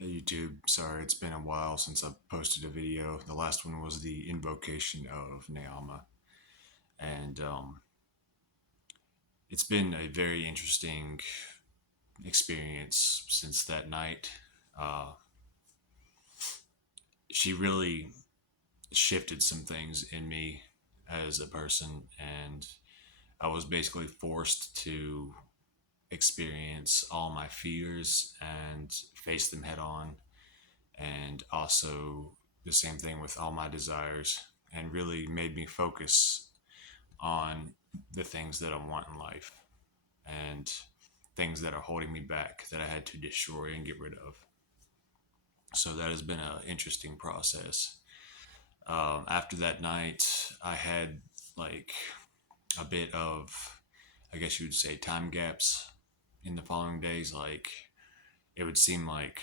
Hey YouTube, sorry, it's been a while since I've posted a video. The last one was the invocation of Naamah, and it's been a very interesting experience since that night. Uh, she really shifted some things in me as a person, and I was basically forced to experience all my fears and face them head on, and also the same thing with all my desires, and really made me focus on the things that I want in life and things that are holding me back that I had to destroy and get rid of. So that has been an interesting process. After that night, I had like a bit of, I guess you would say, time gaps in the following days. Like it would seem like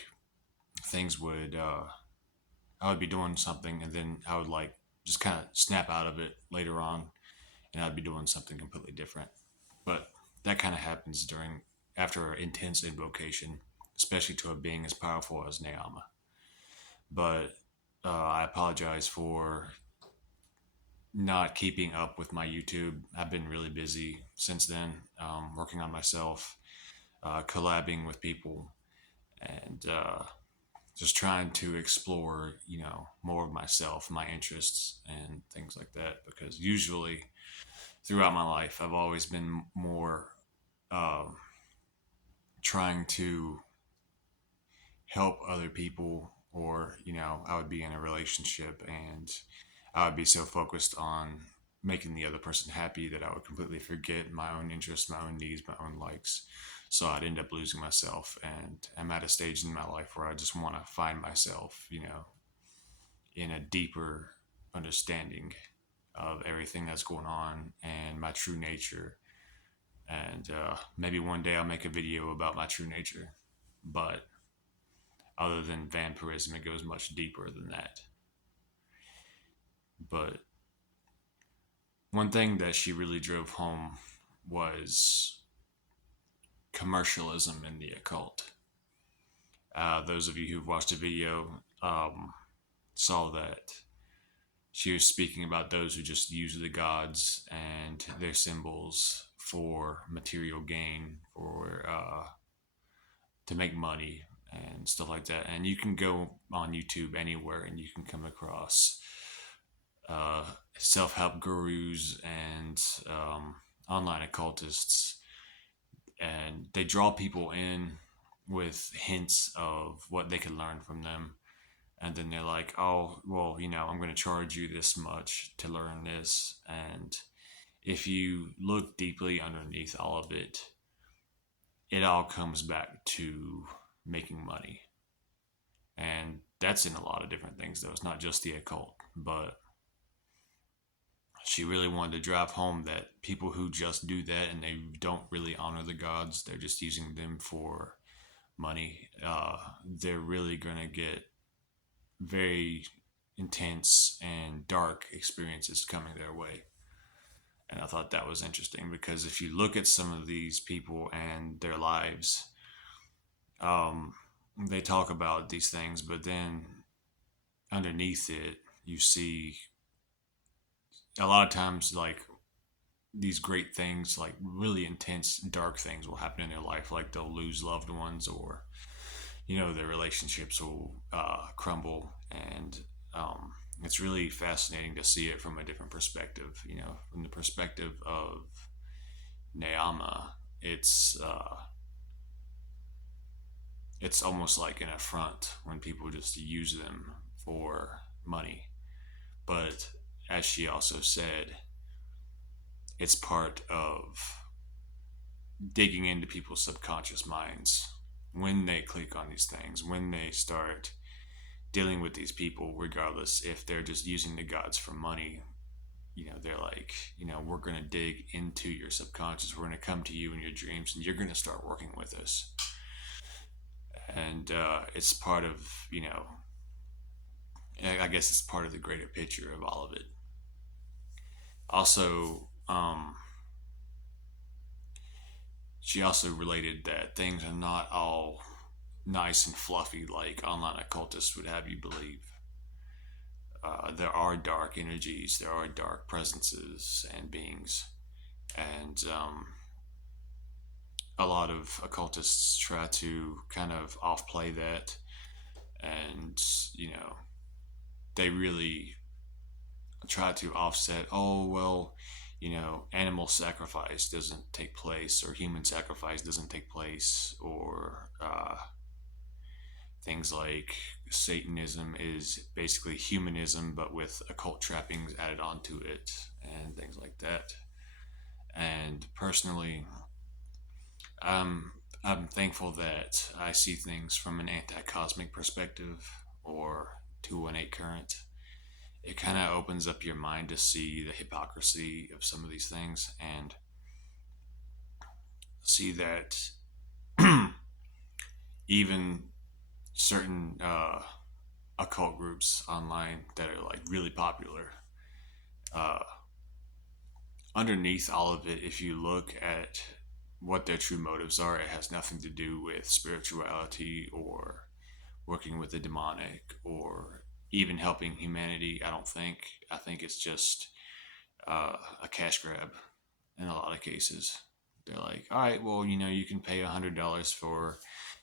things would, I would be doing something and then I would like just kind of snap out of it later on and I'd be doing something completely different. But that kind of happens during after an intense invocation, especially to a being as powerful as Naamah. But I apologize for not keeping up with my YouTube. I've been really busy since then, working on myself, collabing with people, and just trying to explore, more of myself, my interests, and things like that. Because usually throughout my life, I've always been more uh, trying to help other people, or I would be in a relationship and I would be so focused on making the other person happy that I would completely forget my own interests, my own needs, my own likes. So I'd end up losing myself, and I'm at a stage in my life where I just want to find myself, in a deeper understanding of everything that's going on and my true nature. And maybe one day I'll make a video about my true nature, but other than vampirism, it goes much deeper than that. But one thing that she really drove home was commercialism in the occult. Those of you who've watched the video saw that she was speaking about those who just use the gods and their symbols for material gain, or to make money and stuff like that. And you can go on YouTube anywhere and you can come across uh, self help gurus and online occultists, and they draw people in with hints of what they can learn from them. And then they're like, oh, well, I'm going to charge you this much to learn this. And if you look deeply underneath all of it, it all comes back to making money. And that's in a lot of different things, though. It's not just the occult, but she really wanted to drive home that people who just do that and they don't really honor the gods, they're just using them for money, they're really going to get very intense and dark experiences coming their way. And I thought that was interesting because if you look at some of these people and their lives, um, they talk about these things, but then underneath it, you see a lot of times like these great things, like really intense, dark things will happen in their life. Like they'll lose loved ones, or their relationships will crumble, and it's really fascinating to see it from a different perspective. From the perspective of Naamah, it's almost like an affront when people just use them for money. But as she also said, it's part of digging into people's subconscious minds when they click on these things, when they start dealing with these people, regardless if they're just using the gods for money. They're like, we're going to dig into your subconscious. We're going to come to you in your dreams and you're going to start working with us. And it's part of, I guess it's part of the greater picture of all of it. Also, she also related that things are not all nice and fluffy like online occultists would have you believe. There are dark energies, there are dark presences and beings, and a lot of occultists try to kind of off play that, and they really try to offset. Oh well, animal sacrifice doesn't take place, or human sacrifice doesn't take place, or things like Satanism is basically humanism but with occult trappings added onto it, and things like that. And personally, I'm I'm thankful that I see things from an anti-cosmic perspective, or 218 current. It kind of opens up your mind to see the hypocrisy of some of these things, and see that even certain occult groups online that are like really popular, uh, underneath all of it, if you look at what their true motives are, it has nothing to do with spirituality or working with the demonic or even helping humanity. I don't think. I think it's just a cash grab in a lot of cases. They're like, all right, well, you can pay $100 for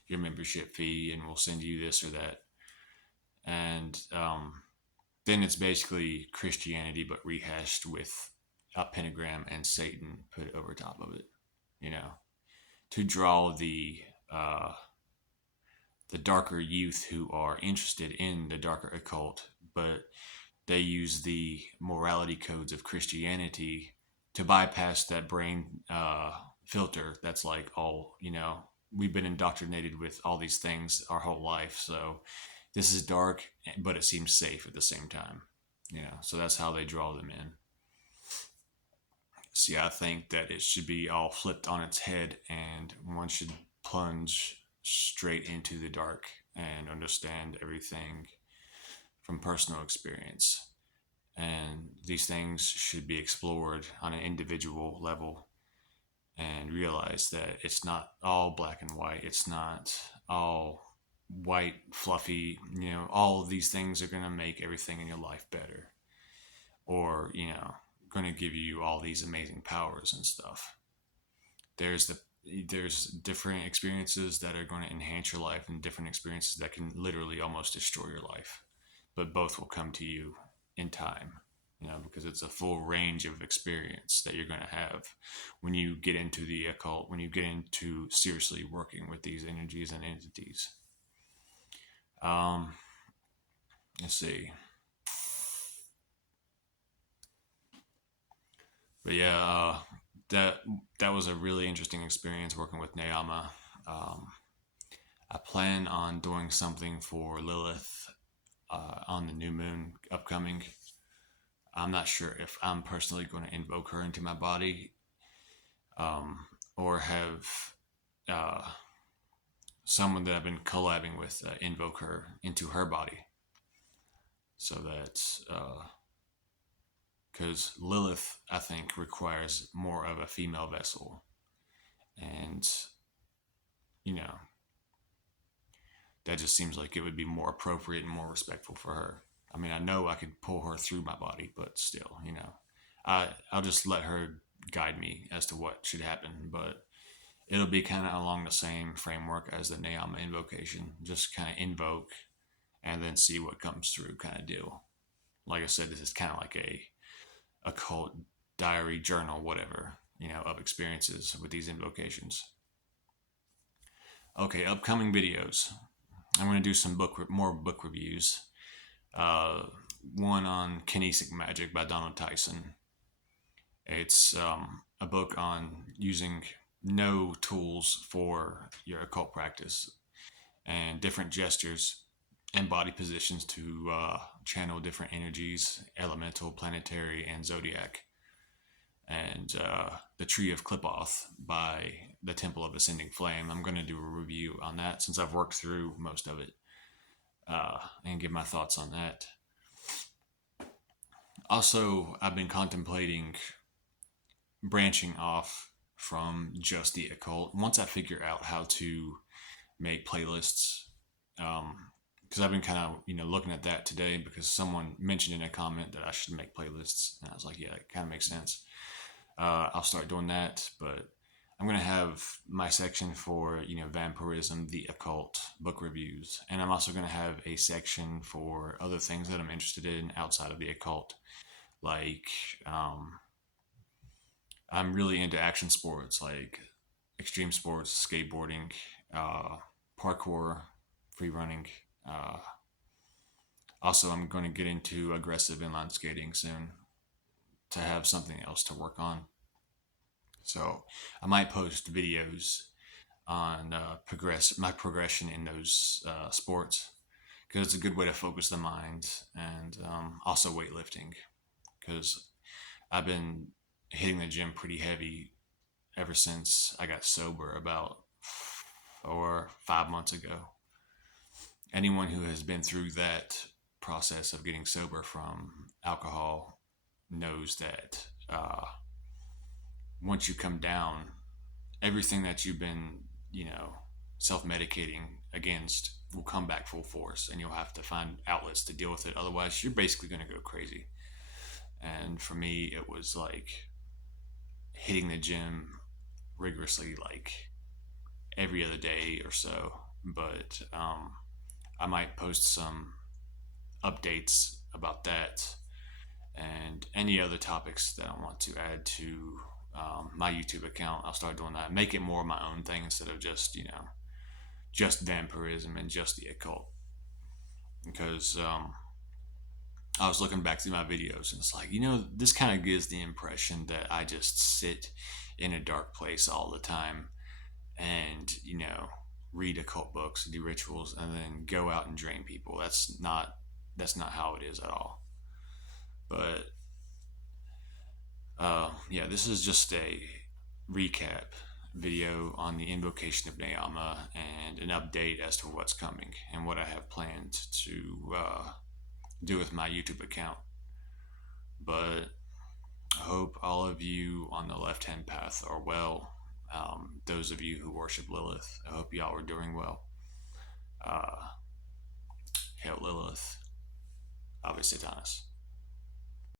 your membership fee, and we'll send you this or that. And then it's basically Christianity but rehashed with a pentagram and Satan put over top of it, to draw uh, the darker youth who are interested in the darker occult, but they use the morality codes of Christianity to bypass that brain filter that's like, oh, we've been indoctrinated with all these things our whole life, so this is dark, but it seems safe at the same time. So that's how they draw them in. See, I think that it should be all flipped on its head, and one should plunge straight into the dark and understand everything from personal experience. And these things should be explored on an individual level, and realize that it's not all black and white. It's not all white, fluffy. All of these things are going to make everything in your life better, or, going to give you all these amazing powers and stuff. There's different experiences that are going to enhance your life, and different experiences that can literally almost destroy your life. But both will come to you in time, because it's a full range of experience that you're going to have when you get into the occult, when you get into seriously working with these energies and entities. Let's see. But yeah, that was a really interesting experience working with Naamah. I plan on doing something for Lilith on the new moon upcoming. I'm not sure if I'm personally going to invoke her into my body, or have someone that I've been collabing with invoke her into her body, so that because Lilith, I think, requires more of a female vessel, and that just seems like it would be more appropriate and more respectful for her. I mean, I know I could pull her through my body, but still, I'll just let her guide me as to what should happen. But it'll be kind of along the same framework as the Naamah invocation. Just kind of invoke and then see what comes through, kind of deal. Like I said, this is kind of like a occult diary, journal, whatever, of experiences with these invocations. Okay, upcoming videos. I'm going to do some more book reviews. One on Kinesic Magic by Donald Tyson. It's a book on using no tools for your occult practice, and different gestures and body positions to channel different energies, elemental, planetary, and zodiac. And The Tree of Clipoth by the Temple of Ascending Flame. I'm going to do a review on that since I've worked through most of it, and give my thoughts on that. Also, I've been contemplating branching off from just the occult. Once I figure out how to make playlists. Because I've been kind of looking at that today because someone mentioned in a comment that I should make playlists, and I was like, yeah, it kind of makes sense. I'll start doing that, but I'm gonna have my section for vampirism, the occult, book reviews, and I'm also gonna have a section for other things that I'm interested in outside of the occult. Like, I'm really into action sports, like extreme sports, skateboarding, uh, parkour, free running. Uh, Also, I'm going to get into aggressive inline skating soon to have something else to work on. So I might post videos on my progression in those sports because it's a good way to focus the mind, and also weightlifting because I've been hitting the gym pretty heavy ever since I got sober about 4 or 5 months ago. Anyone who has been through that process of getting sober from alcohol knows that once you come down, everything that you've been, self medicating against will come back full force, and you'll have to find outlets to deal with it. Otherwise, you're basically going to go crazy. And for me, it was like hitting the gym rigorously, like every other day or so. But I might post some updates about that and any other topics that I want to add to my YouTube account. I'll start doing that. Make it more of my own thing instead of just just vampirism and just the occult. Because I was looking back through my videos and it's like this kind of gives the impression that I just sit in a dark place all the time and read occult books, do rituals, and then go out and drain people. That's not how it is at all. But yeah, this is just a recap video on the invocation of Naamah and an update as to what's coming and what I have planned to do with my YouTube account. But I hope all of you on the left hand path are well. Those of you who worship Lilith, I hope y'all are doing well. Hail Lilith, Ave Satanas.